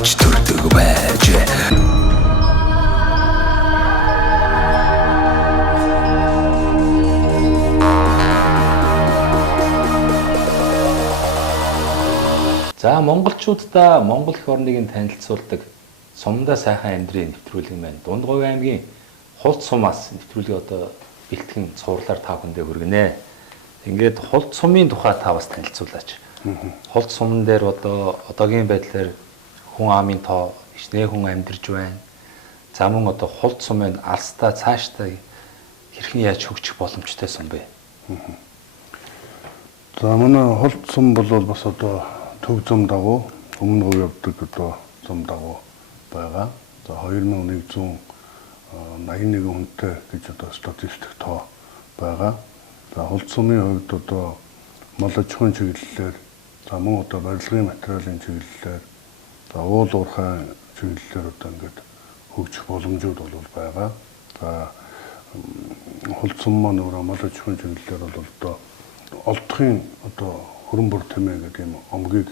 авч төрдөг байж. За монголчуудаа Монгол их орныг танилцуулдаг сумдаа сайхан амьдрын нэвтрүүлэг маань Дундгой аймгийн Хулц сумаас нэвтрүүлгийг одоо бэлтгэн цуурлаар та бүхэндээ хүргэнэ. Ингээд Хулц сумын тухай та бас танилцуулаач. Хулц сумн дээр одоо одоогийн байдлаар хүн амын тоо ичнээ хүн амьдарч байна. За мөн одоо Хулц сумын алстаа цаашдаа хэрхэн яаж хөгжих боломжтой сум бэ? За манай Хулц сум бол бас одоо төв зам дагуу өмнө гоо явдаг одоо зам дагуу байгаа. За 2181 хүнтэй гэж одоо статистик тоо байгаа. За Хулц сумын хувьд одоо мал аж ахуйн чиглэлээр за мөн одоо барилгын материалын чиглэлээр за уул уурхай чиглэлээр одоо ингээд хөгжих боломжууд бол байгаа. За Хулц сум маань өөрөө мал аж ахуйн чиглэлээр бол одоо олдохын одоо хөрөн бүр тэмээ гэдэг юм омгийг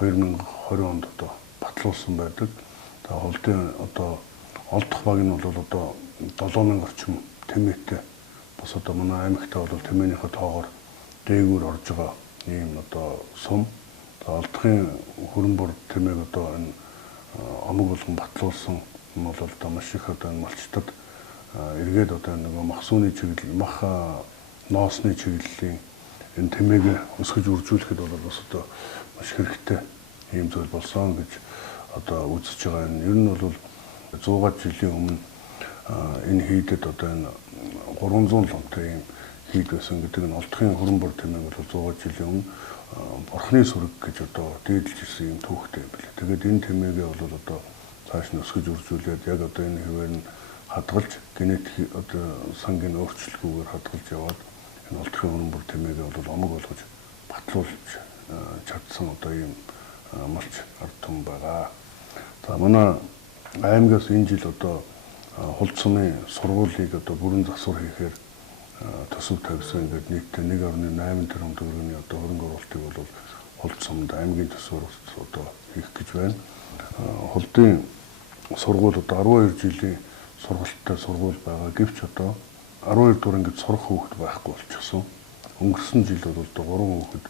2020 онд одоо батлуулсан байдаг. За холдын одоо олдох баг нь бол одоо 7000 орчим тэмээтэй бас одоо манай аймагтаа бол тэмээнийхээ тоогоор дээгүүр орж байгаа ийм одоо сум. За олдохын хөрөн бүр тэмээг одоо энэ омог болгон батлуулсан бол одоо маш их одоо энэ малчтад эргээд одоо нөгөө махсууны чиглэл мах ноосны чиглэлийн энэ тэмээг өсгөж үржүүлэхэд бол бас одоо маш хэрэгтэй ийм зүйл болсон гэж одоо үзэж байгаа юм. Ер нь бол 100 жилийн өмнө энэ хийдэд одоо энэ 300 лонтой ийм хийд байсан гэдэг нь олдохын хөрөн бүр тэмээг бол 100 жилийн өмнө бурхны сүрэг гэж одоо дээдлж ирсэн ийм түүхтэй юм байна. Тэгээд энэ тэмээгээ бол одоо цааш нь өсгөж үржүүлээд яг одоо энэ хэвээр нь хадгалж генетик одоо сангийн өөрчлөлгүйгээр хадгалж яваад энэ олдохын хөрөн бүр тэмээгээ бол омог болгож батлуулж чадсан одоо ийм малч ард түмэн байгаа. За манай аймгаас энэ жил одоо Хулц сумын сургуулийг одоо бүрэн засвар хийхээр төсөв тавьсан. Ингээд нийтдээ 1.8 тэрбум төгрөгийн одоо хөрөнгө оруулалтыг бол Хулц сумд аймгийн төсвөр одоо хийх гэж байна. Хулдын сургууль одоо 12 жилийн сургалттай сургууль байгаа. Гэвч одоо 12 дугаар ангид сурах хүүхэд байхгүй болчихсон. Өнгөрсөн жил бол одоо 3 хүүхэд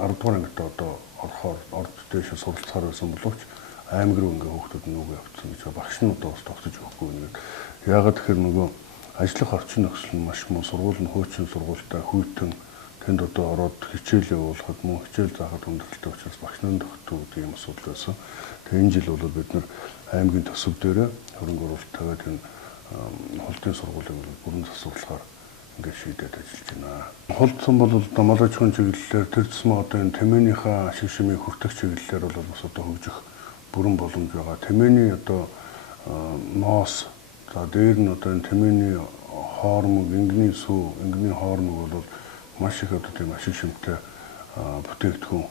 10 дугаар ангид одоо орохоор орд дэше суралцахаар байсан боловч аймаг руу ингээ хүүхдүүд нүгэ явуулсан гэж багш нь одоо бас тогтож өгөхгүй нэг. Яагаад тэгэхээр нөгөө ажиллах орчин нөхцөл нь маш муу, сургууль нь хуучин сургуультай хүйтэн тэнд одоо ороод хичээлээ уулахад мөн хичээл заахад хүндрэлтэй учраас багш нарын тогтдог гэдэг юм асуудал байсан. Тэгээ энэ жил бол бид нар аймгийн төсөв дээрээ хөрөнгө оруулалт тавиад энэ Хулдын сургуулийг бүрэн засварлахаар ингээд шийдээд ажиллаж байна. Хулц сум бол одоо мал аж ахуйн чиглэлээр тэр тусмаа одоо энэ тэмээнийхээ ашиг шимийг хүртэх чиглэлээр бол бас одоо хөгжих бүрэн боломж байгаа. Тэмээний одоо ноос за дээр нь одоо энэ тэмээний хоормог, ингэний сүү, ингэний хоормог бол маш их одоо тийм ашиг шимтэй бүтээгдэхүүн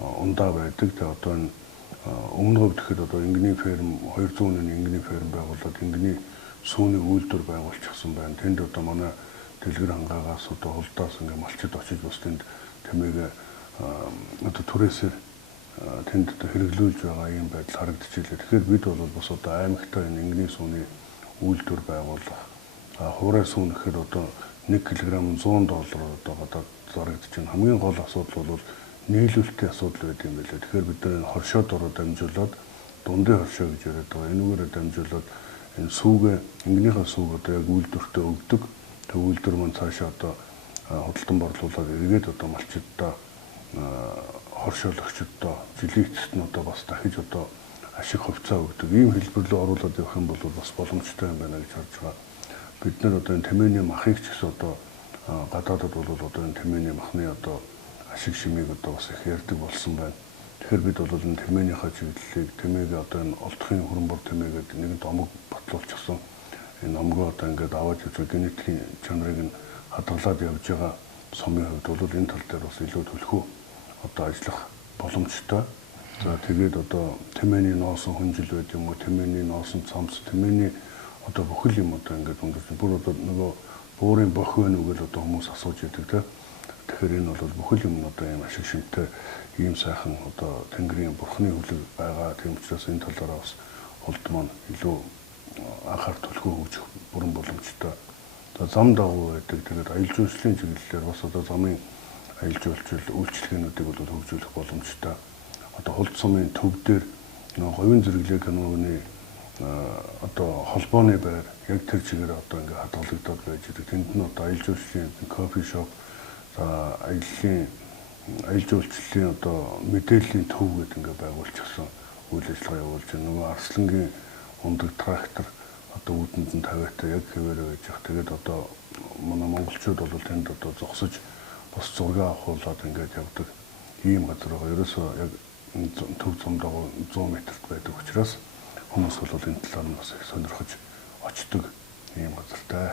ундаа байдаг. Тэгээ одоо энэ өмнө говь гэхэд одоо ингэний ферм 200 оны ингэний ферм байгуулад ингэний сүүний үйлдвэр байгуулчихсан байна. Тэнд одоо манай дэлгэр хангаагаас одоо хулдаас ингээ малчид очиж бас тэнд тэмээгээ одоо түрээсээр тэнд одоо хэрэглүүлж байгаа юм байдал харагдчихлээ. Тэгэхээр бид бол бас одоо аймагтаа энэ ингэний сүүний үйлдвэр байгуулах хуурай сүүн гэхээр одоо 1 кг $100 одоо гадаад зарагдаж байна. Хамгийн гол асуудал бол нийлүүлэлтийн асуудал байдаг юм байлаа. Тэгэхээр бид нар энэ хоршоо дуруу дамжуулаад дундын хоршоо гэж яриад байгаа. Энүүгээрээ дамжуулаад энэ сүүгээ ингэнийхээ сүүг одоо яг үйлдвэртээ өгдөг. Тэг үйлдвэр маань цаашаа одоо худалдан борлуулаад эргээд одоо малчидаа хоршоолагчдаа жилийн эцэст нь одоо бас дахиж одоо ашиг хувьцаа өгдөг. Ийм хэлбэр рүү оруулаад явах юм бол бас боломжтой юм байна гэж харж байгаа. Бид нар одоо энэ тэмээний махыг ч гэсэн одоо гадаадад бол одоо энэ тэмээний махны одоо ашиг шимийг одоо бас их ярьдаг болсон байна. Тэгэхээр бид бол энэ тэмээнийхээ чиглэлийг тэмээгээ одоо энэ олдохын хөрөн бүр тэмээгээд нэгэнт омог батлуулчихсан. Энэ омгоо одоо ингээд аваад явж генетикийн чанарыг нь хадгалаад явж байгаа сумын хувьд бол энэ тал дээр бас илүү төлхөө одоо ажиллах боломжтой. За тэгээд одоо тэмээний ноосон хүнжил байд юм уу, тэмээний ноосон цамц, тэмээний одоо бүхэл юм одоо ингээд өндөж бүр одоо нөгөө буурын бох вэ нүгэл одоо хүмүүс асууж яадаг те. Тэгэхээр энэ бол бүхэл юм одоо ийм ашиг шимтэй ийм сайхан одоо Тэнгэрийн бурхны хүлэг байгаа. Тийм учраас энэ талаараа бас улд маань илүү анхаарал төлөхөө хөгжих бүрэн боломжтой. Одоо зам дагуу байдаг. Тэгээд аялал жуулчлалын чиглэлээр бас одоо замын аялал жуулчлал үйлчлэгээнүүдийг бол хөгжүүлэх боломжтой. Одоо хулд сумын төв дээр говийн зэрэглээ каноны одоо холбооны байр яг тэр чигээр одоо ингээ хадгалагдаад байж байгаа. Тэнд нь одоо аялал жуулчлалын кофе шоп, аялал жуулчлалын одоо мэдээллийн төв гэдэг ингээ байгуулчихсан үйл ажиллагаа явуулж байна. Нөгөө Арслангийн ундаг трактор одоо үүдэнд нь тавиатай яг хэвээрээ байж байгаа. Тэгээд одоо манай монголчууд бол тэнд одоо зогсож бас зураг авахуулаад ингээд явдаг ийм газар байгаа. Ерөөсөө яг төв зам дагуу 100 метрт байдаг учраас хүмүүс бол энэ талаар нь бас их сонирхож очдог ийм газартай.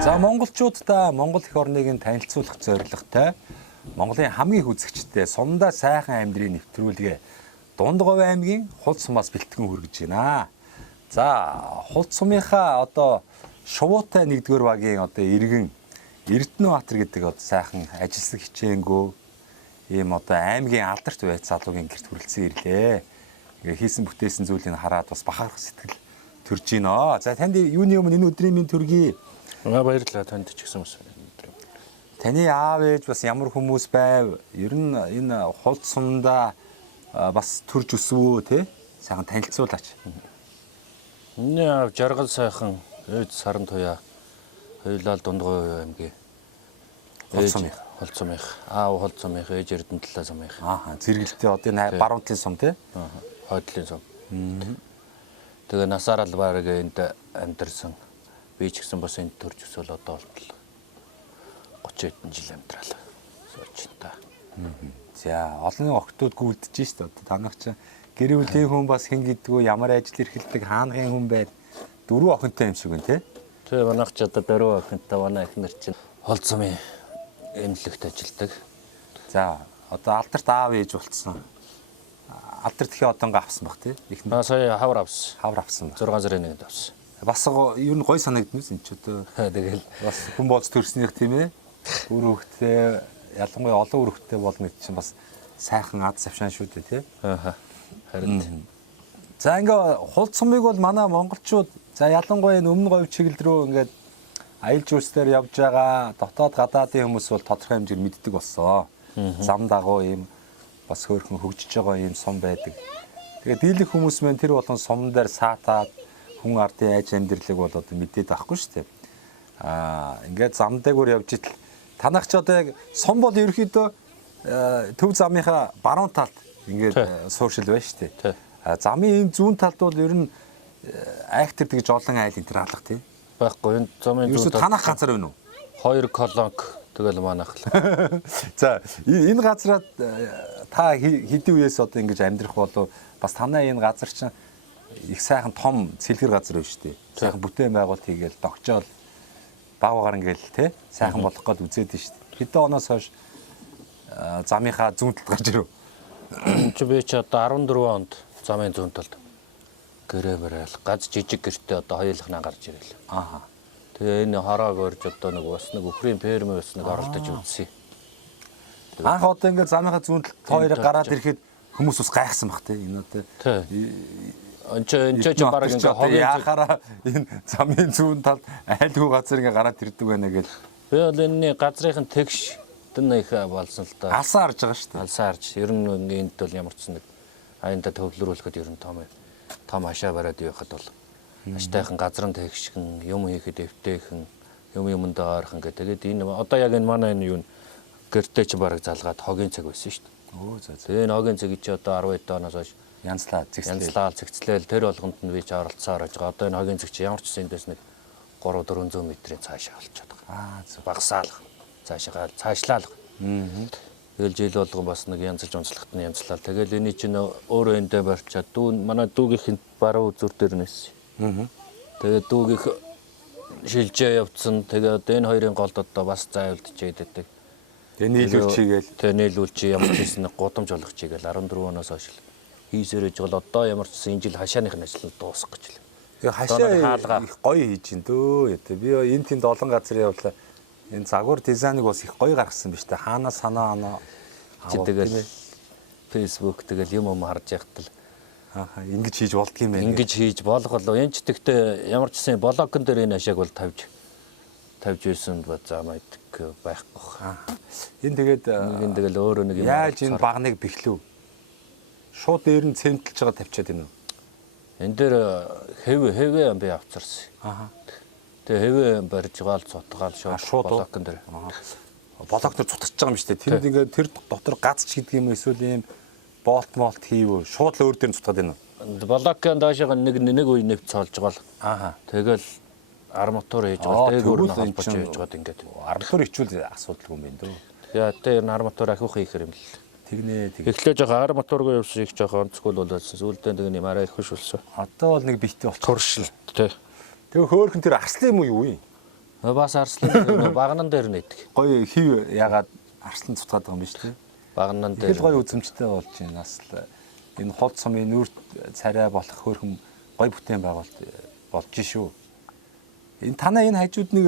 За монголчуудаа Монгол эх орныг нь танилцуулах зорилготой Монголын хамгийн үзэгчтэй Сумдаа сайхан амьдрын нэвтрүүлгээ Дундговь аймгийн Хулц сумаас бэлтгэн хүргэж байна. За Хулц сумынхаа одоо шувуутай 1-р багийн одоо иргэн Эрдэнэбаатар гэдэг одоо сайхан ажилсаг хичээнгөө ийм одоо аймгийн алдарт байц залуугийн гэрт хүрэлцэн ирлээ. Ингээ хийсэн бүтээсэн зүйлийг хараад бас бахарх сэтгэл төрж гинөө. За танд юуны өмнө энэ өдрийн минь төргий. Баярлалаа танд ч гэсэн бас. Таны аав ээж бас ямар хүмүүс байв? Ер нь энэ Хулц сумдаа бас төрж өсвөө те? Сайхан танилцуулаач. Миний аав жаргал сайхан ээж саран туяа хоёулаа Дундговь аймгийн Хулц сумын. Хулц сумын. Аав Хулц сумын ээж Эрдэнэ талаа сумын. Ааха зэрэгэлдээ одоо энэ баруун талын сум те? Хойдлын сум. Тэгээ насаараа л баг энд амьдарсан. Би ч гэсэн бас энд төрж өсвөл одоо болтол 30 хэдэн жил амьдрал сууч та. За олон октод гүйлдэж шít одоо танах чинь гэр бүлийн хүн бас хэн гэдгүү ямар ажил эрхэлдэг хаанхын хүн байл 4 охинтой юм шиг байна те. Тэгээ манайх ч одоо 4 охинтой манай эхнэр чинь Хулц сумын эмнэлэгт ажилладаг. За одоо алдарт аав ээж болцсон. Алдарт ихе одоо ингээ авсан баг тий. Эхнэр сая хавар авсан. Хавар авсан. 6 сарын 1-нд авсан. Бас ер нь гой санагдмээс энэ ч одоо тэгэл бас хүн болж төрснийх тийм ээ. Үр хөвгтэй ялангуяа олон үр хөвгтэй болно гэдэг чинь бас сайхан ад завшаан шүү дээ тий. Харин за ингээ Хулц сумыг бол манай монголчууд за ялангуяа энэ өмнө говь чиглэл рүү ингээд аялал жуулчлалаар явж байгаа дотоод гадаадын хүмүүс бол тодорхой хэмжээр мэддэг болсон. Зам дагуу ийм бас хөөрхөн хөгжиж байгаа ийм сум байдаг. Тэгээд дийлэх хүмүүс мэн тэр болон сумн дээр саатаад хүн ардын айж амьдралыг бол одоо мэдээд авахгүй шүү дээ. Ингээд зам дээгүүр явж итэл танах ч одоо яг сум бол ерөөхдөө төв замынхаа баруун талд ингээд сууршил байна шүү дээ. Замын энэ зүүн талд бол ер нь айхтар тэгж олон айл энэ төр алах тий. байхгүй энэ замын Юу танах газар байна уу? 2 колонк тэгэл манайх л. За энэ газраа та хэдэн үеэс одоо ингэж амьдрах болов бас танай энэ газар чинь их сайхан том цэлгэр газар байна шүү дээ. Сайхан бүтээн байгуулалт хийгээл догчоол баагаар ингээл те сайхан болох гээд үзээд нь шүү дээ. Хэдэн оноос хойш замынхаа зүүн талд гарч ирв. Чи би ч одоо 14 онд замын зүүн талд гэрээ барайл газ жижиг гэртээ одоо хоёулахнаа гарч ирэл. Ааха. Тэгээ энэ хороог өрж одоо нэг бас нэг өхрийн ферм бас нэг оролдож үзсэн. Анх одоо ингээд замынхаа зүүн талд хоёроо гараад ирэхэд хүмүүс ус гайхсан бах те энэ одоо энэ ч бараг ингээ хогийн яхаараа энэ замын зүүн талд айлгүй газар ингээ гараад ирдэг байна гэж. би бол энэний газрын тэгш дэн их болсон л да. Алсан харж байгаа шүү дээ. Алсан харж ер нь энд бол ямар ч нэг аянда төвлөрүүлэхэд ер нь том хашаа бараад явахад бол аштайхан газрын тэгшгэн юм хийхэд эвтэйхэн юмд ойрхон гэдэг. Тэгээд энэ одоо яг энэ манай энэ юу гэртээ чи бараг залгаад хогийн цаг байсан шүү дээ. Өө за. Тэгээ энэ хогийн цаг чи одоо 10 хэд оноос хойш Янзлаа зэгцлээл тэр болгонд нь би ч оролцоороо байгаа. Одоо энэ хогийн цаг чи ямар ч эндээс нэг 300-400 метрийн цаашаа олчиход байгаа. Багасаалга. Цаашаа цаашлаалга. Тэгэл жил болгон бас нэг янзлж онцлогт нь янзлал. Тэгэл эний чинь өөрөө эндээ барьчаад дүү манай дүүгийнх баруун зүр дээр нэсэн. Тэгээд дүүгийнх шилжээ явцсан. Тэгээд энэ хоёрын голд одоо бас заавалдчихээд байдаг. Тэгээ нийлүүлчихгээл. Тэгээ нийлүүлчих ямар ч хэсэг гудамж болгох чигээл 14 оноос хойш хийсэрэж бол одоо ямар ч энэ жил хашааных нь ажил дуусах гэж л. Хашаа их гоё хийж ин дөө. Би энэ тэнд олон газар явлаа. Энэ загвар дизайныг бас их гоё гаргасан биз дээ. Хаана санаа чи тэгэл Facebook тэгэл юм харж яхад л ингэж хийж болдго юм байна. ингэж хийж болох болов. Энд ч тэгтээ ямар ч гэсэн блогон дээр энэ ашааг бол тавьж байсан за мэдгүй байхгүй. Энэ тэгээд энэ тэгэл өөрөө нэг юм яаж энэ багныг бэхлэв? Шууд дээр нь цемтэлж байгаа тавьчаад байна уу? энэ дээр хэвээ би авцарсан. Тэгээ хэвээ барьж гал цутгаал шууд блокон дээр. Блок дээр цутгаж байгаа юм шүү дээ. Тэнд ингээд тэр дотор гац ч гэдэг юм эсвэл ийм болт хийв. Шууд л өөр дээр нь цутгаад байна уу? Блокын доошоо нэг үе нэвт цоолж гал. Тэгэл арматур хийж гал дээгүүр нь холбож хийж гал ингээд. Арматур хичүүл асуудалгүй юм байна дөө. Яа тэр арматур ахиух хийхэр юм л. Эхлээ жоохон арматургүй явсан их жоохон онцгой болоодсэн. Сүүлдээ нэг юм арай их хөш болсон. Одоо бол нэг битээ болчих. Туршил тий. Тэгээ хөөхөн тэр арслан юм уу юу юм? Бас арслан багнан дээр нээдэг. Гоё хив ягаад арслан цутгаад байгаа юм биш тий? Багнан дээр. Их л гоё үзэмжтэй болж байна. Нас л энэ хол цомын нүүрт царай болох хөөхөн гоё бүтээн байгуулалт болж шүү. Энэ танаа энэ хажууд нэг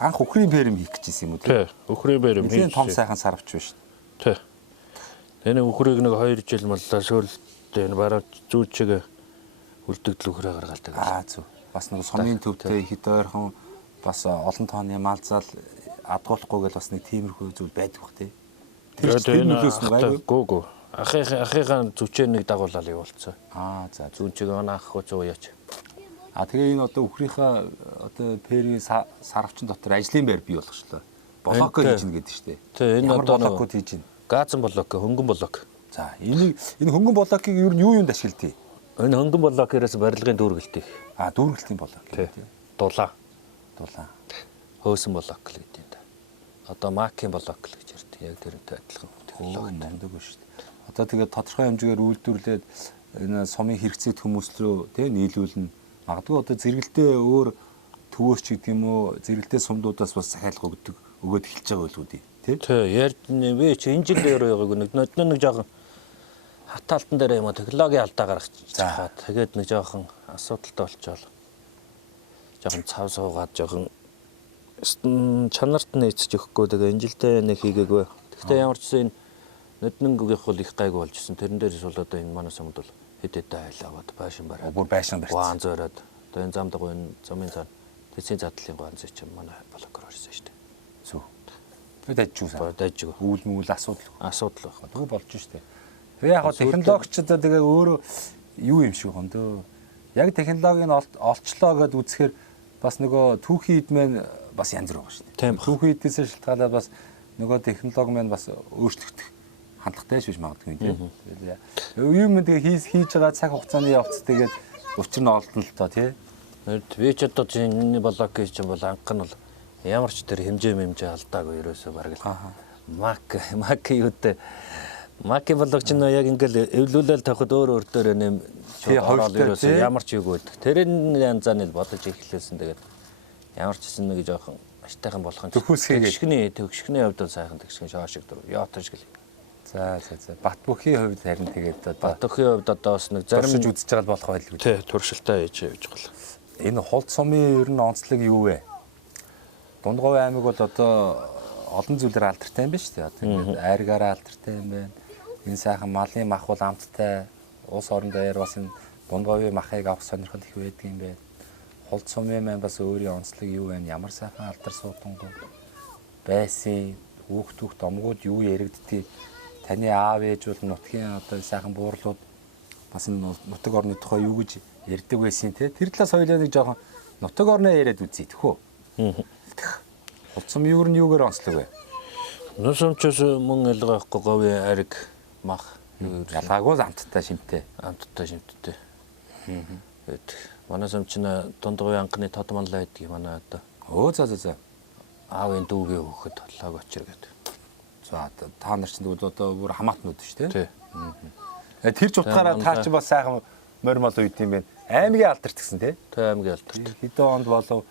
анх өхрийн бэрэм хийх гэжсэн юм уу тий? Өхрийн бэрэм хийж. Том сайхан сарвч биш. Тий. Энэ өхрийг нэг 2 жил боллоо сөүлдээ энэ бараа зүүчиг үлдэгдэл өхрөө гаргаалдаг. Зү. Бас нэг сумын төвтэй хит ойрхон бас олон тооны малзаал адгуулахгүй гэл бас нэг тиймэрхүү зүйл байдаг бах тий. Тэр нөлөөс нэг айгүй. Гүү. Ахыхаа зүчээр нэг дагуулаад явуулсан. За зүүчиг анаахгүй зөө яач. Тэгээ энэ одоо өхрийнхаа одоо пери сарвчин дотор ажлын байр бий болгочлоо. Блокоо хийж гэнэ гэдэг шүү дээ. Тий, энэ одоо блокууд хийж гэнэ. Газан блок, хөнгөн блок. За, энэ хөнгөн блокийг юу юунд ашигладаг? Энэ хөнгөн блокээрээс барилгын дүүргэлтийг. Дүүргэлтийн блок. Тий. Дулаан. Хөөсөн блок л гэдэг юм да. Одоо макийн блок л гэж ярьдаг. Яг тэрнтэй адилхан технологи мундаг шүү дээ. Одоо тэгээд тодорхой хэмжээгээр үйлдвэрлээд энэ сумын хэрэгцээт хүмүүс рүү тий нийлүүлнэ. Магадгүй одоо зэрэгэлдээ өөр төвөөч гэдэг юм уу, зэрэгэлдээ сумдуудаас бас захиалга өгөөд эхэлж байгаа байлгүй дээ. Тий, ярьж би чи энэ жил дээр байгааг нэг жоохон хатаалтан дээр юм технологийн алдаа гаргачихад тэгээд нэг жоохон асуудалтай болчихвол жоохон цав суугаад жоохон чанарт нээцэж өгөхгүй тэгээ энэ жилдээ нэг хийгээгүй. Гэхдээ ямар ч зүйл нүднэнгийнх бол их гайгүй болжсэн. Тэрэн дээрс бол одоо энэ манай самд бол хэд айлаваад байшин бараад. Бүр байшин барьсан. Гуан зөөрөөд одоо энэ замд гуйн замын цаа тэцийн задлын гуан зэ чинь манай блокор орсон шүү дээ. Зүг. Дайжгүй. Дайжгүй. Үүл мүйл асуудал байх. Тэгвэл болж штэ. Тэгээ яг технологичд тэгээ өөрөө юу юм шиг гондөө. Яг технологиг нь олчлоо гэд үзэхээр бас нөгөө түүхийн хэд мэн бас янз бүр байгаа штэ. Түүхийн хэдээс шалтгаалаад бас нөгөө технологи маань бас өөрчлөгдөх хандлагатай швж магадгүй тийм. Юм тэгээ хийж байгаа цаг хугацааны явц тэгээд учир нь олдно л тоо тий. Би ч одоо энэ блок хийж юм бол анх нь бол ямар ч тэр хэмжээ алдаагүй ерөөсөө бараг л мак юутэй маки блок ч яг ингээл эвлүүлэл тавихад өөр дээр нэм ороод ерөөсөө ямар ч юуг байдаг. Тэрэн янзааны л бодож эхлүүлсэн тэгээд ямар ч гэсэн нэг жоохон аштайхан болох нь төгшгний хувьд сайхан төгшгөн шаашиг дуруу яатаж гэл. За. Батбүхийн хувьд харин тэгээд одоо Батбүхийн хувьд одоо бас нэг зарим үзэж байгаа болох байлгүй. Тий, туршилтаа хийж гол. Энэ холд сумын ер нь онцлог юу вэ? Дундгой аймаг бол одоо олон зүйлээр алдартай юм байна шүү дээ. Одоо ингээд айргаараа алдартай юм байна. Энэ сайхан малын мах бол амттай. Улс орон дээр бас энэ дундгойн махыг авах сонирхол их байдаг юм байна. Холд сумын маань бас өөрийн онцлог юу вэ? Ямар сайхан алдар суудангүй байсан. Хүүхд омгууд юу яригдтыг таны аав ээж бол нутгийн одоо сайхан буурлууд бас энэ нутаг орны тухай юу гэж ярьдаг байсан те. Тэр талаас хоёлаа нэг жоохон нутаг орноо яриад үзье тэхүү. Холцом юугаар онцлог вэ? Нусамчаас мөн ялгаахгүй говийн ариг мах ялгаагүй амттай шимтэй. Манай самчна дундгой анхны тод манлаа гэдэг манай одоо. За. Аавын дүүгээ хөөхөд толлоог очир гэдэг. За та нар чинь одоо бүр хамаатнууд шүү дээ. Тэр ч утгаараа та чи бас сайхан морь үйд юм байна. Аймгийн алдарт гэсэн тий? Тэ аймгийн алдарт. Хэдэн онд болов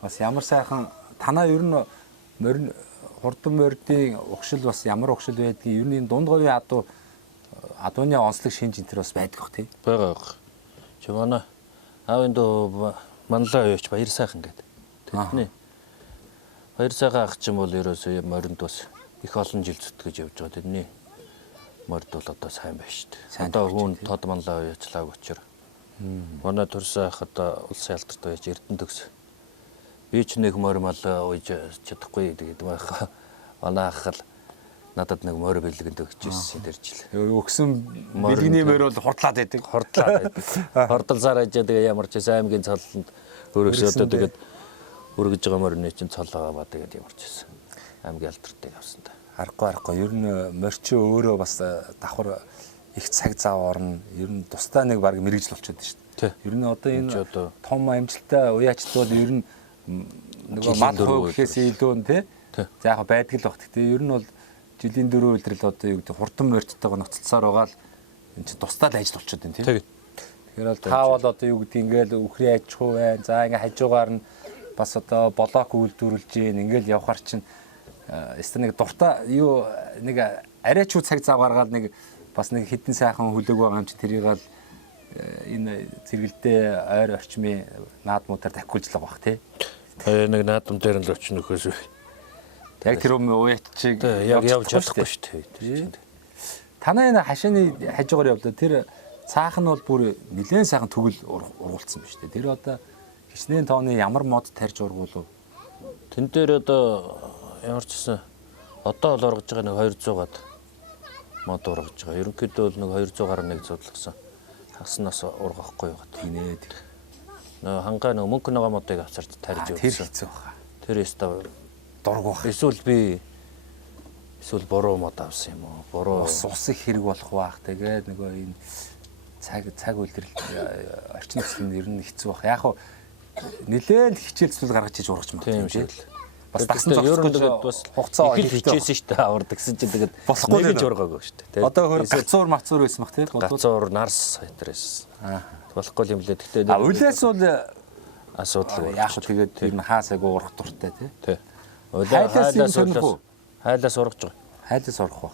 бас ямар сайхан танаа ер нь морь хурдан морьдын угшил бас ямар угшил байдгийг ер нь дундгойн адууны онцлог шинж энэ төр бас байдаг бах тий? Байгаа. Чи манай Аавын дөө манлаа явж баяр сайхан гэдэг. Тэдний баяр сайхан ах ч юм бол ерөөсөө моринд бас их олон жил зүтгэж явж байгаа. Тэдний морд бол одоо сайн байна шүү дээ. Одоо хүн тод манлаа явуулаагүй учраас. Манай төрсөн ах одоо улсын алдарт байж Эрдэнэ төгс. Би ч нэг морь мал ууж чадахгүй тэгээд байхаа. Манай ах л надад нэг морь бэлгэнд өгч ирсэн тэр жил. Өгсөн бэлгэний морь бол хурдлаад байдаг. Хордолсаар ажаа тэгээ ямар ч аймгийн цоллонд өргөсөдөө тэгээд өргөж байгаа морины чинь цол байгаа ба тэгээд ямар ч байсан. Аймгийн алдартыг авсан та. Харахгүй. Ер нь морьч өөрөө бас давхар их цаг зав орно. Ер нь тусдаа нэг баг мэрэгжил болчиход шүү дээ. Ер нь одоо энэ том амжилттай уяачдууд ер нь нөгөө мад хөө гэхээс илүү тий. За яг байдаг л баг. Гэхдээ ер нь бол жилийн 4 үйлрэл одоо юу гэдэг хурдан морьттойгоо ноцолцоор байгаа л энэ чинь тусдаа л ажил болчиход байна тий. Тэгэхээр бол та бол одоо юу гэдэг ингээл өхрийн аж ахуй байна. За ингээ хажуугаар нь бас одоо блок үйлдвэрлэж гин ингээл явхаар чинь эсвэл нэг дуртай юу нэг арайчуу цаг зав гаргаад нэг бас нэг хідэн сайхан хүлээг байгаа юм чи тэрийг л энэ зэрэгэлдээ ойр орчмын наадмуудаар дахиулж л байгаа бах тий. Нэг наадам дээр л очих нөхөөс. Яг тэр уяачиг яг явж чадахгүй шүү дээ. Танай энэ хашааны хажуугаар явлаа. Тэр цаах нь бол бүр нэлээд сайхан төгөл ургуулсан байна шүү дээ. Тэр одоо хичнээн тооны ямар мод тарьж ургуул уу? Тэн дээр одоо ямар ч гэсэн одоо л ургаж байгаа нэг 200-аад мод ургаж байгаа. Ерөнхийдөө бол нэг 200 гаруй нэг зудлагдсан. Хаснаас ургахгүй байгаа. Тинээд. Нөө хангаа нэг мөнгө нөгөө модыг авчирч тарьж өгсөн. Тэр хэцүү баха. Тэр өстө дург бах. Эсвэл буруу мод авсан юм уу? Буруу ус их хэрэг болох баах. Тэгээд нөгөө энэ цаг үйлдвэрлэл орчин нөхцөл нь ер нь хэцүү бах. Яг хуу нэлээд хичээл зүйл гаргаж иж ургаж магадгүй юм шиг л. Бас дасан зогсож бас хугацаа их хичээсэн шүү дээ авардаг гэсэн чинь тэгээд болохгүй гэж ургаагүй шүү дээ. Одоо хөр гацуур мацуур байсан бах тийм гацуур нарс хайтрээс. Болохгүй юм лээ. Тэгтээ үлээс бол асуудал яг хөө тэгээд тэр нь хаасайг урах дуртай тий. Хайлаас ургаж байгаа. Хайлаас урах ба.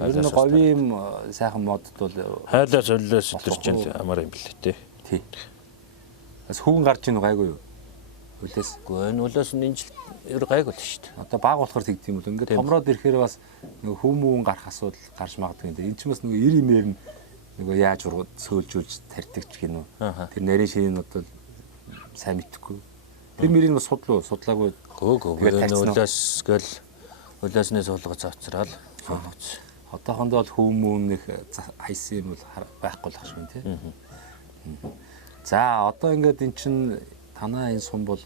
Ер нь говийн сайхан модд бол хайлаас өллөөс өдөрч амар юм лээ тий. Тий. Бас хүүн гарч ийн гайгүй юу? Үлээс. Гэхдээ энэ үлээс нь энэ жил гайгүй л шүү дээ. Одоо баг болохоор тэгдэм юм бол ингээд томроод ирэхээр бас нэг хүмүүн гарах асуудал гарч магадгүй. Энэ ч бас нэг 90 имээр нь нөгөө яаж ургууд сөөлжүүлж тарьдаг ч гинөө. Тэр нарийн шинийг одоо сайн мэдхгүй. Тэр мөрийг бас судлаагүй. Үлээс гэл үлээснээ суулгаж авчраад суулгаж. Одоохондоо бол хүмүүн нэг хайсан юм бол байхгүй л ах шүү тий. За одоо ингээд эн чин танаа энэ сум бол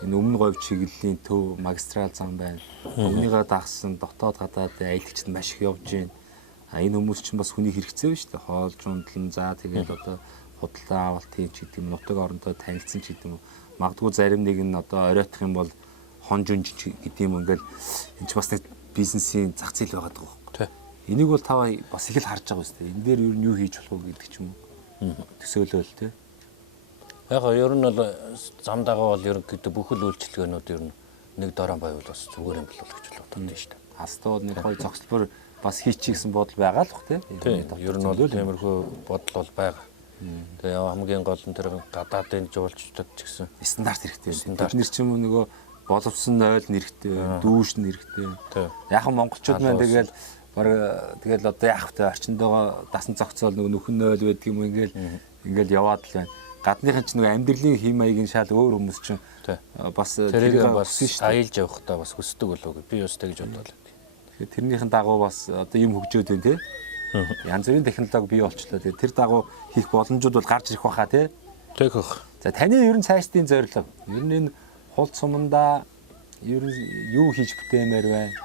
энэ өмнө говь чиглэлийн төв магистрал зам байна. Өмнөгаа дагсан дотоод гадаад аялагчд маш их явж байна. Энэ хүмүүс чинь бас хүний хэрэгцээ байна шүү дээ. Хоолж ундлан за тэгээд одоо худалдан авалтын ч гэдэг юм нутаг орондоо танилцсан ч гэдэг юм. Магадгүй зарим нэг нь одоо оройтх юм бол хонжунж гэдэг юм ингээл энэ ч бас нэг бизнесийн зах зээл байгаа даа. Энийг бол та бас их л харж байгаа үстэй. Энэ дээр юу юу хийж болох вэ гэдэг ч юм уу. Төсөөлөл тий. Яг ер нь бол зам дагуу бол ерөнхийдөө бүхэл үйлчилгээнүүд ер нь нэг дорой байвал бас зүгээр юм болов гэж боддог шүү дээ. Хастууд нэг гоё зогсолбор бас хийчих гэсэн бодол байгаа л бох тий. Ер нь бол тиймэрхүү бодол бол байгаа. Тэгээ хамгийн гол нь тэр гадаадын жуулчдад ч гэсэн стандарт хэрэгтэй. Бид нэр чинь нөгөө боловсон ойл нэрхтэй, дүүш нэрхтэй. Яг монголчууд маань тэгэл тэгэл одоо яах вэ орчиндөө дасан зохицол нөгөө нүхэн ойл байдаг юм ингээл яваад л байна. Гадныхан ч нөгөө амьдралын хэм маягийн шал өөр хүмүүс чинь бас тэрийг бас аялж явахдаа бас хүсдэг болов би бас тэгж бодлоо. Тэгэхээр тэрнийхэн дагуу бас одоо юм хөгжөөд байна тий. Янз бүрийн технологи бий болчлоо. Тэр дагуу хийх боломжууд бол гарч ирэх байхаа тий. Тэгэх. За таны ер нь цаашдын зорилго. Ер нь энэ хулт сумандаа ер нь юу хийж бүтээмээр байна?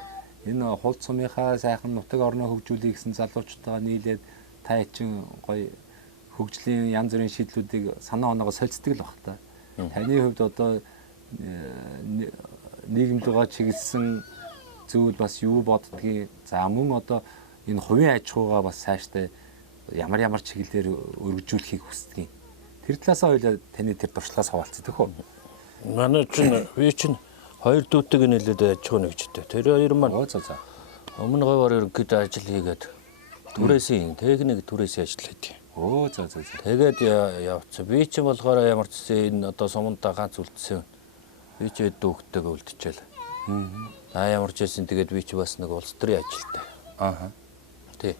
Энэ хулт сумынхаа сайхан нутаг орноо хөгжүүлэх гэсэн залуучуудаа нийлээд та чин гоё хөгжлийн янз бүрийн шийдлүүдийг санаа оноогоо солилцдог л баг та. Таны хувьд одоо нийгэмд байгаа чиглэсэн зүйл бас юу боддгийг за мөн одоо энэ хувийн аж ахуйгаа бас цаашдаа ямар чиглэлээр өргөжүүлэхийг хүсдэг юм. Тэр талаасаа хоёул таны тэр туршлагаас хаваалцдаг хөө. Манай чинь хоёр дүүтэйг нэлээд аж ахуй нэгжтэй. Тэр хоёр маань өмнө говьор ерөнхийдөө ажил хийгээд түрээсийн техник түрээсийн ажил хийдэг. Оо за. Тэгээд явцсан. Би ч юм болохоор ямар ч энэ одоо сумандаа ганц үлдсэн. Би ч дүүхтэйгээ үлдчихэл. Ямар ч байсан тэгээд би ч бас нэг улс төрийн ажилтай. Ааха. Тий.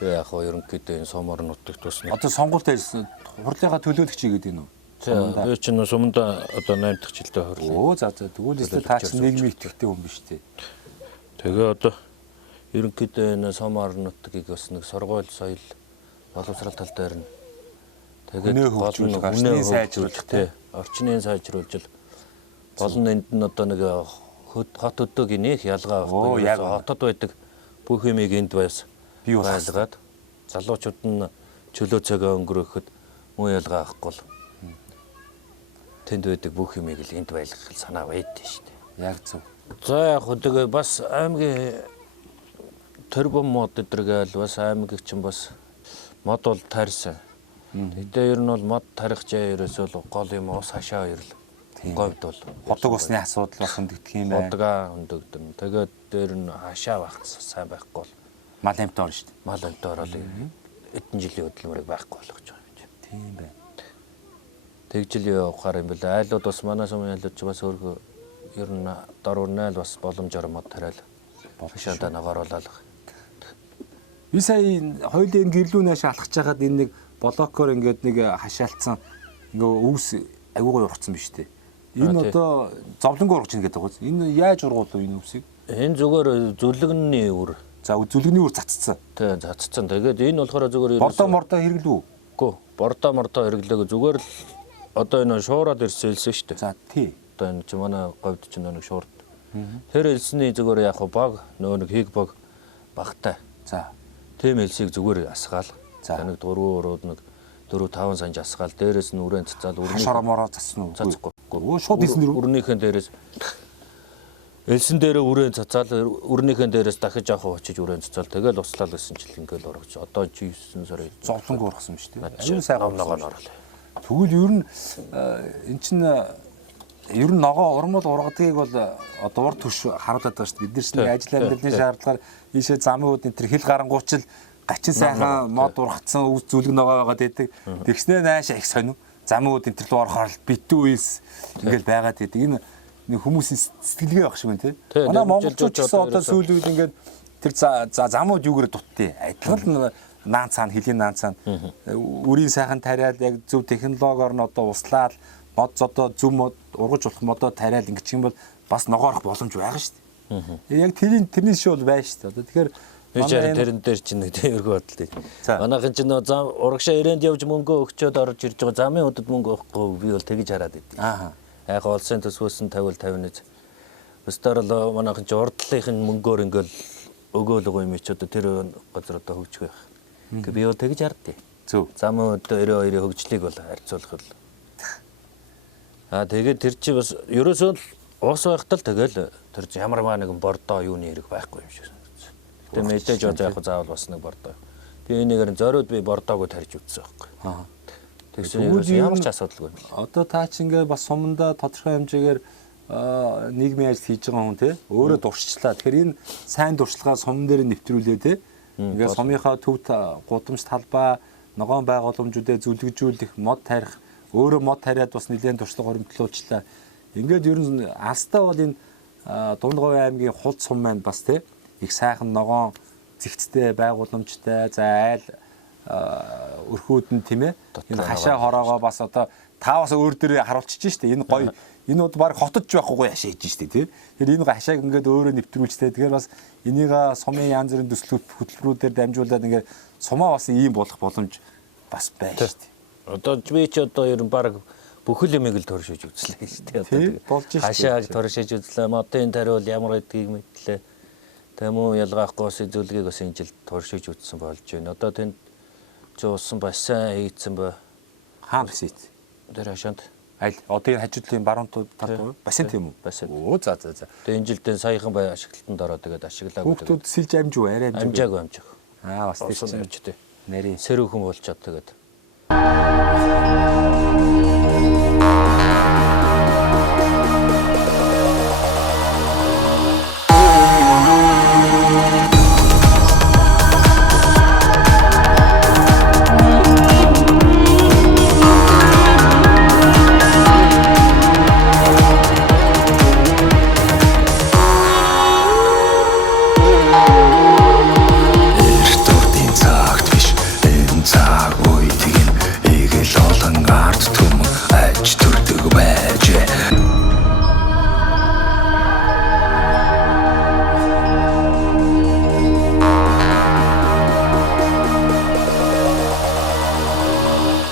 Тэгээ яг хоо ерөнхийдөө энэ сумаар нутагт тусна. Одоо сонгуульд ажилласан хурлынхаа төлөөлөгч гэдэг нь үү? Би ч нөө суманда одоо 8 дахь жилдээ хурлаа. Оо за. Тэгвэл өстө та чинь нийгмийн итгэвчтэй хүн биш үү? Тэгээ одоо ерөнхийдөө энэ сумаар нутгийг бас нэг сургууль соёл боловсрал тал дээр нь Хүнээ хөгжүүлэх, орчныг сайжруулах, тий. Орчныг сайжруулж болон энд нь одоо нэг хот өдөөгийн нэг ялгаа Оо, яг хотод байдаг бүх юмыг энд бас Бий байлгаад залуучууд нь чөлөө цагаа өнгөрөөхэд муу ялгаа авахгүй л тэнд байдаг бүх юмыг л энд байлгах санаа байдсан шүү дээ. Яг зөв. За яг хөө тэгээ бас аймгийн төрбөн мод өдргээл бас аймгийн чинь бас мод бол тарьсан. Тэгтээ ер нь бол мод тарихчаа ерөөсөө гол юм ус хашаа хоёр л. Говьд бол Ходог усны асуудал бас хөндөгдөх юм байна. Бодгаа хөндөгдөн. Тэгээд дээр нь хашаа байх сайн байхгүй бол Мал амт орно шүү дээ. мал амт орол эдэн жилийн хөдөлмөрийг байхгүй болгож байгаа юм чинь. Тийм байна. Тэгжил явахаар юм бэл айлууд бас манай сумын айлууд ч бас өөрөө ер нь дор урнаал бас боломжоор мод тариал хашаанда нагааруулаад. Би сая хоёулын энэ гэрлүүнээс алхаж байгаад энэ нэг блокоор ингээд нэг хашаалтсан нөгөө өвс агуугаа ургацсан биз дээ. Энэ одоо зовлонгоо ургаж ийн гэдэг байгаа. Энэ яаж ургуул энэ өвсийг? Энэ зүгээр зүлэгний үр. За зүлгэний үр цацсан. Тий, цацсан. Тэгээд энэ болохоор зүгээр Бордоо мордоо хэрэглэв үү? Үгүй, бордоо мордоо хэрэглээг зүгээр л одоо энэ шуураад ирсэн хэлсэн шүү дээ. За тий. Одоо энэ чи манай говьд ч нэг шуурд. Тэр хэлсний зүгээр яг баг нөө нэг хийг баг багтай. За. Тэм хэлсийг зүгээр асгаал. За. Нэг 4 нэг 4-5 санж асгаал. Дээрээс нь үрэн цацаал Хашарамороо цацсан уу? цацахгүй. Өө шууд исэн дэр. Үрнийхэн дээрээс элсэн дээрээ үрэн цацаал үрнийхэн дээрээс дахиж авах очиж үрэн цацаал тэгэл услал гэсэн чил ингээл орогч. Одоо 9 сарын Зовлонг ургасан биз дээ. Аюун сайхан ногоон орлоо. Тэгвэл ер нь эн чинь ер нь ногоо урмал ургадгийг бол одоо урд төш харуулдаг шүү дээ. Бид нар чинь ажил амьдралын шаардлагаар ийшээ замууд энэ төр хил гарангуучл гачин сайхан мод ургацсан үс зүлэг ногоо байгаад байдаг. Тэгснээ нааш их сонив. Замууд энэ төр рүү орохоор битүү үйлс ингээл байгаад байдаг. Энэ нэг хүмүүсийн сэтгэлгээ байх шиг байна тий. Манай монголчууд ч гэсэн одоо сүүлийн үед ингээд тэр замууд юугаар дутtii. Адилхан наан цаана хилийн наан цаана үрийн сайхан тариал яг зөв технологиор нь одоо услаад мод одоо зөв мод ургаж болох модоо тариал ингэчих юм бол бас ногоорох боломж байгаа шүү дээ. Яг тэрний шиг бол байна шүү дээ. Одоо тэгэхээр тэрэн дээр чинь нэг тэрхүү бодлоо. Манайхан чинь нөө зам урагшаа ирээнд явж мөнгө өгчөөд орж ирж байгаа замын хөдөд мөнгө өгөхгүй би бол тэгж хараад идэв. Аа. Яг улсын төсвөөс нь 50-50 өстөр л манайхан ч урдлынхын мөнгөөр ингээл өгөөл байгаа юм чи одоо тэр газар одоо хөгжих байх. Гэхдээ би бол тэгж хардтыг. Зөв. Замын хөдөө 92-ийн хөгжлийг бол харьцуулах л. Тэгээд тэр чи бас ерөөсөө уус байхтал тэгэл тэр ямар маа нэгэн бордоо юуны хэрэг байхгүй юм шиг санагдсан. Гэтэ мэдээж одоо яг заавал бас нэг бордоо. Би энийгээр зориуд би бордоог тарьж үтсэн байхгүй. Аа. Тэгсэн ямар ч асуудалгүй. Одоо та ч ингээд бас суманда тодорхой хэмжээгээр нийгмийн ажил хийж байгаа хүн те өөрөө дуршчлаа. Тэгэхээр энэ сайн дуршлагаа сумн дээр нэвтрүүлээ те. Ингээд сумынхаа төв гудамж талбай, ногоон байгууламжуудыг зүлгэжүүлэх, мод тарих, өөрөө мод тариад бас нэлээд дуршлаг оримтлуулчлаа. Ингээд ер нь алстаа бол энэ Дундгой аймгийн хулд сум маань бас те их сайхан ногоон зэгцтэй байгууламжтай за айл өрхүүд нь тийм ээ энэ хашаа хороогоо бас одоо та бас өөр дээрээ харуулчих штэ энэ гоё энэ бол баг хотод ч байхгүй гоё хашаа хийж штэ тийм тэгэхээр энэ хашааг ингээд өөрөө нэвтрүүлжтэй тэгэхээр бас энийг сумын янз бүрийн төсөл хөтөлбөрүүдээр дамжуулаад ингээд сумаа бас ийм болох боломж бас байна штэ одоо би ч одоо ер нь баг бүхэл юмыг л туршиж үзлээ штэ одоо хашааг туршиж үзлээ модын тариул ямар гэдгийг мэдлээ тэмүүл ялгаахгүй зүйлгийг бас энэ жил туршиж үзсэн болж байна одоо тэнд зуусан бассейн хийцэн бай. Хаан бассейн. Тэр хашаанд. Аль одоо энэ хажуудлын баруун талд бассейн тийм үү? Бассейн. Оо за. Тэгээ энэ жилдээ саяхан бай ашиглалтанд ороод тэгээд ашиглаагүй. Хүүхдүүд сэлж амжив арай амжив. Амжааг. Бас тийм ч тий. нарийн сэрүүхэн болчоод тэгээд.